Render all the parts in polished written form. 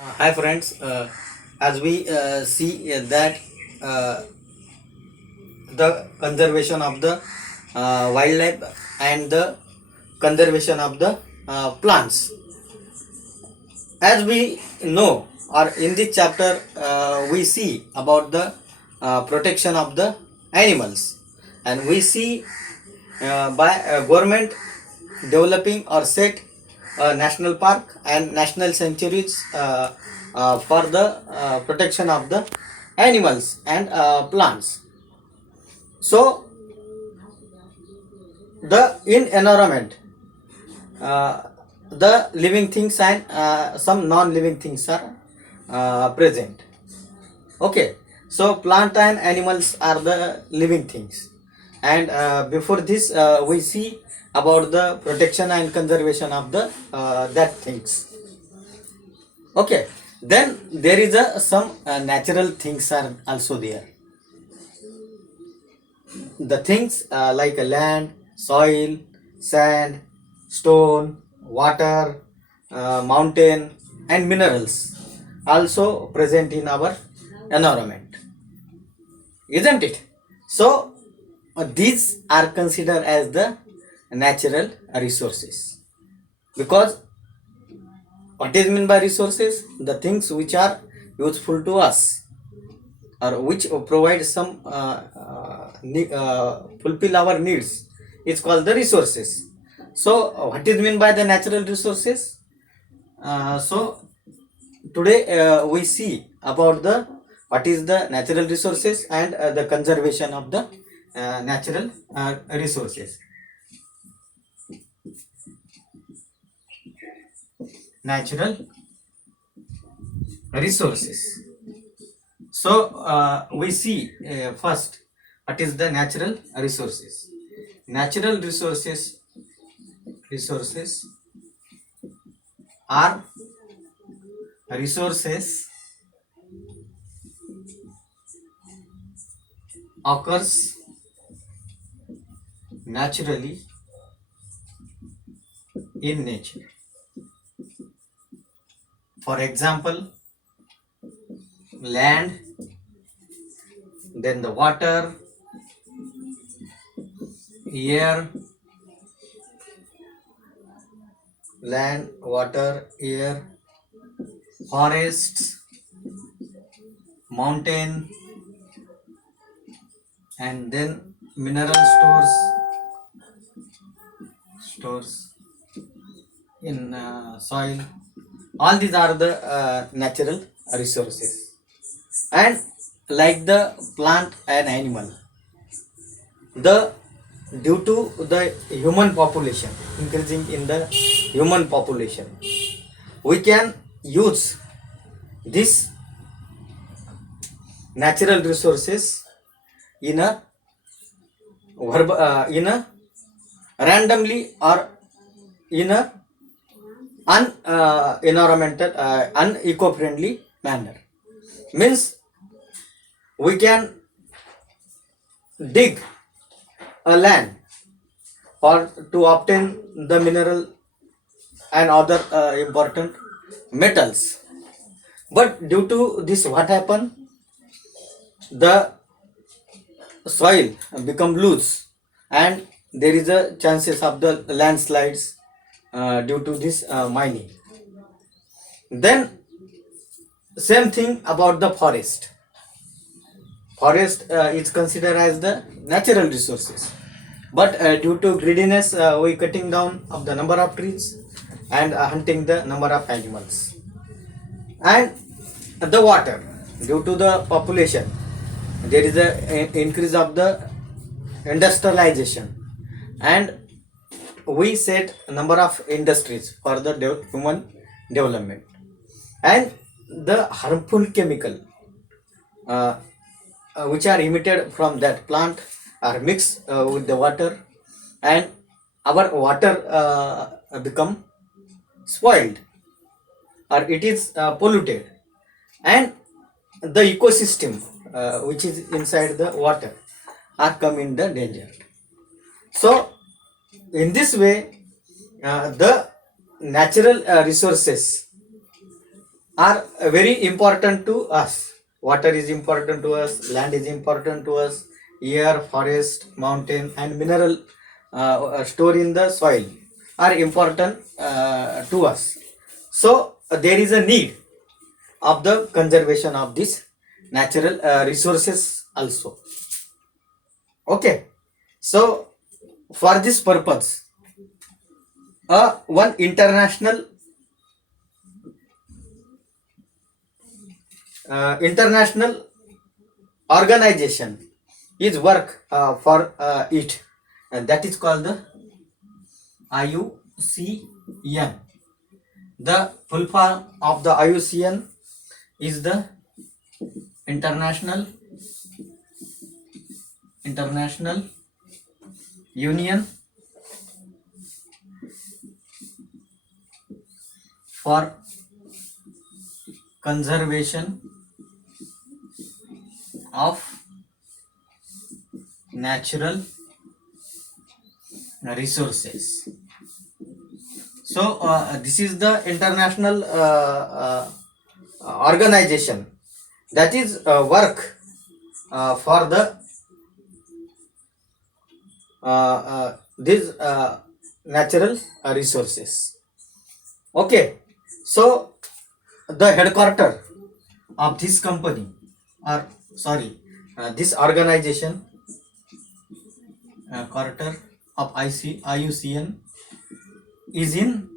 Hi friends, as we see that uh, the conservation of the wildlife and the conservation of the plants. As we know, or in this chapter, we see about the protection of the animals, and we see by government developing or set national park and national sanctuaries for the protection of the animals and plants. So the in environment, uh, the living things and some non-living things are present. Okay, so plant and animals are the living things, and before this we see about the protection and conservation of the that things. Okay, then there is a some natural things are also there. The things like land, soil, sand, stone, water, mountain, and minerals also present in our environment, isn't it? So these are considered as the natural resources, because what is meant by resources? The things which are useful to us, or which provide some fulfill our needs, is called the resources. So what is meant by the natural resources? So today we see about the what is the natural resources and the conservation of the natural resources. Natural resources. So we see first what is the natural resources. Natural resources are resources occurs naturally in nature. For example, land, then the water, air, land, water, air, forests, mountain, and then mineral stores in soil. All these are the natural resources. And like the plant and animal, the due to the human population increasing in the human population, we can use this natural resources in a in a randomly or in a environmental un eco friendly manner. Means we can dig a land or to obtain the mineral and other important metals, but due to this what happened, the soil become loose and there is a chances of the landslides due to this mining. Then same thing about the forest. Forest is considered as the natural resources, but due to greediness we cutting down of the number of trees and hunting the number of animals. And the water, due to the population, there is a increase of the industrialization, and we set number of industries for the human development, and the harmful chemical uh, which are emitted from that plant are mixed with the water, and our water become spoiled, or it is polluted, and the ecosystem which is inside the water are come in the danger. So in this way the natural resources are very important to us. Water is important to us, land is important to us, air, forest, mountain, and mineral stored in the soil are important to us. So there is a need of the conservation of these natural resources also. Okay, so for this purpose, one international organization is work for it, and that is called the IUCN. The full form of the IUCN is the International Union for Conservation of Natural Resources. So this is the international organization that is work for the these natural resources. Okay, so the headquarter of this company, or sorry, this organization, quarter of IUCN is in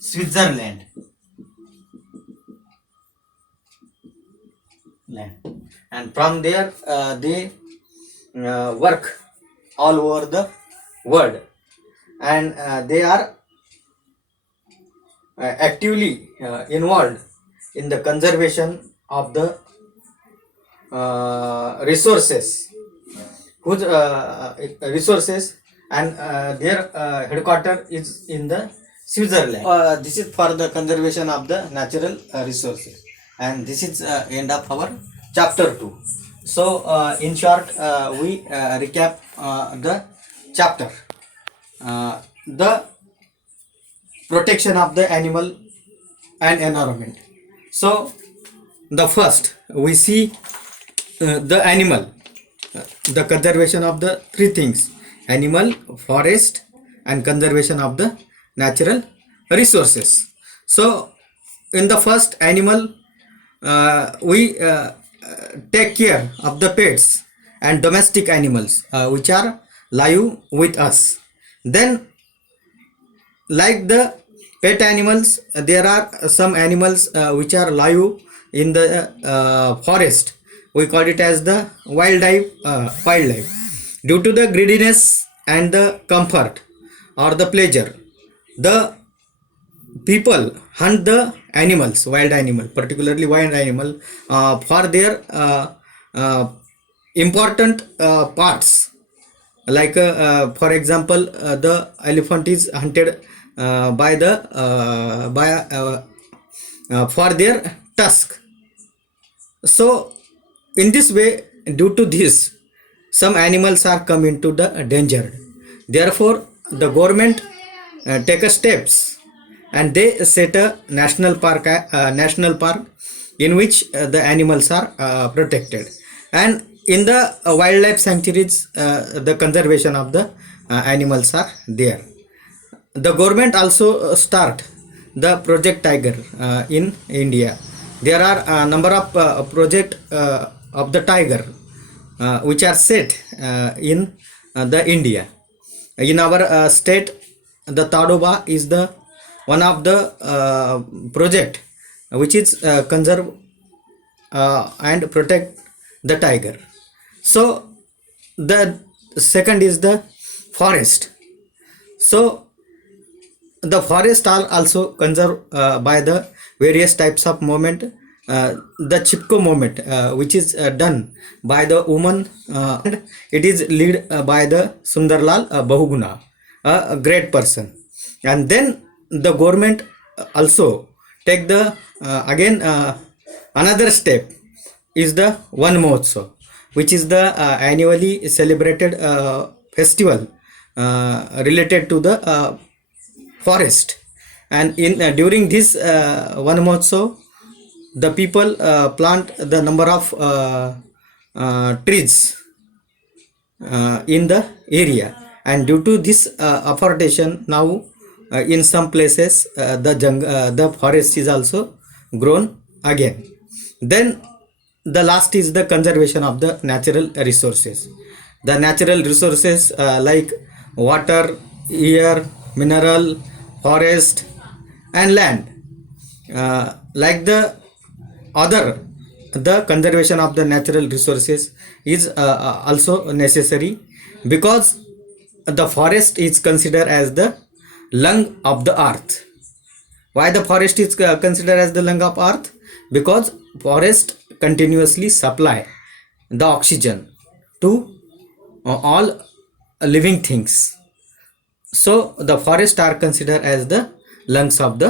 Switzerland. And from there they work all over the world, and they are actively involved in the conservation of the resources, whose resources, and their headquarter is in the Switzerland. This is for the conservation of the natural resources, and this is end of our chapter 2. So in short, we recap the chapter. The protection of the animal and environment. So the first we see the animal, the conservation of the three things: animal, forest, and conservation of the natural resources. So in the first, animal, we take care of the pets and domestic animals which are live with us. Then, like the pet animals, there are some animals which are live in the forest. We call it as the wildlife. Due to the greediness and the comfort or the pleasure, the people hunt the animals, wild animal, particularly wild animal, for their important parts. Like for example, the elephant is hunted by for their tusk. So in this way, due to this, some animals are come into the danger. Therefore the government take a steps, and they set a national park in which the animals are protected. And in the wildlife sanctuaries, the conservation of the animals are there. The government also start the Project Tiger in India. There are a number of project of the tiger which are set in the India. In our state, the Tadoba is the one of the project which is conserve and protect the tiger. So the second is the forest. So the forest are also conserved by the various types of movement. The Chipko movement, which is done by the woman, and it is led by the Sundarlal Bahuguna, a great person. And then the government also take the again another step is the Van Mahotsav, which is the annually celebrated festival related to the forest. And in during this Van Mahotsav, the people plant the number of trees in the area, and due to this afforestation, now in some places the forest is also grown again. Then the last is the conservation of the natural resources. The natural resources like water, air, mineral, forest, and land, like the other, the conservation of the natural resources is also necessary, because the forest is considered as the lung of the earth. Why the forest is considered as the lung of earth? Because forest continuously supply the oxygen to all living things. So the forests are considered as the lungs of the